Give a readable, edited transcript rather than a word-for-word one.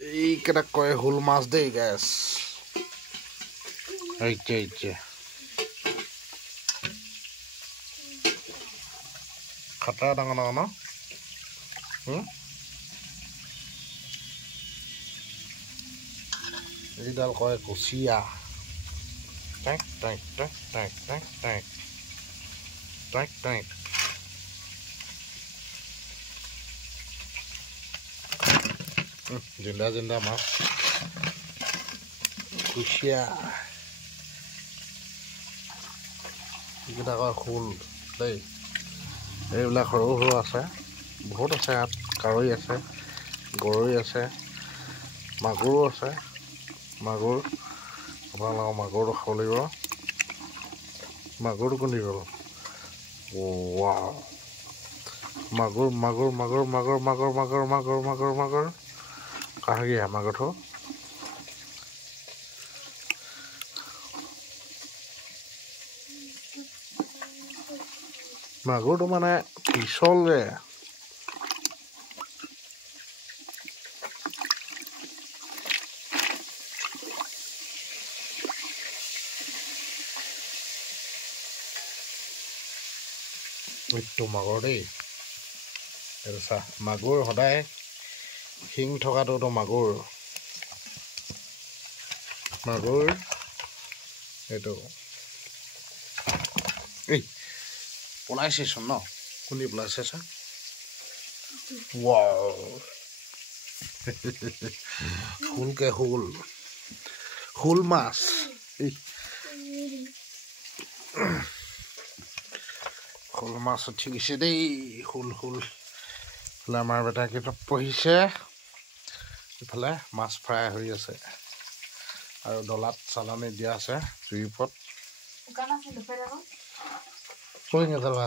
এইকেইটা কয় শোল মাছ দেই গেছ এতিয়া খাটা ডাঙৰ ডাঙৰ ন এইডাল কয় কুচিয়া টাইক টাইক টাইক টাইক টাইক টাইক টাইক টাইক জিন্দা জিন্দা মাছ কুচিয়া এইকেইটা কয় শোল দেই এইবিলাক সৰু সৰু আছে বহুত আছে ইয়াত কাৱৈ আছে গৰৈ আছে মাগুৰো আছে মাগুৰ আপোনালোকৰ মাগুৰটো খাব লাগিব মাগুৰটো কোন দি গ'ল ৱাও মাগুৰ মাগুৰ মাগুৰ মাগুৰ মাগুৰ মাগুৰ মাগুৰ মাগুৰ মাগুৰ কাহাগীয়া মাগুৰটো মাগুৰটো মানে পিছল যে এইটো মাগুৰ দেই এইটো চা মাগুৰ সদায় শিং থকাটোতো মাগুৰ মাগুৰ এইটো এই পলাইছেচোন ন কোনে পলাইছে চা ৱাও শোলকে শোল শোল মাছ শোল মাছ উঠি গৈছে দেই শোল শোল ইফালে আমাৰ বেটা কিতাপ পঢ়িছে ইফালে মাছ ফ্ৰাই হৈ আছে আৰু ডলাত চালানি দিয়া আছে জুইৰ ওপৰত কৈ নাযাবা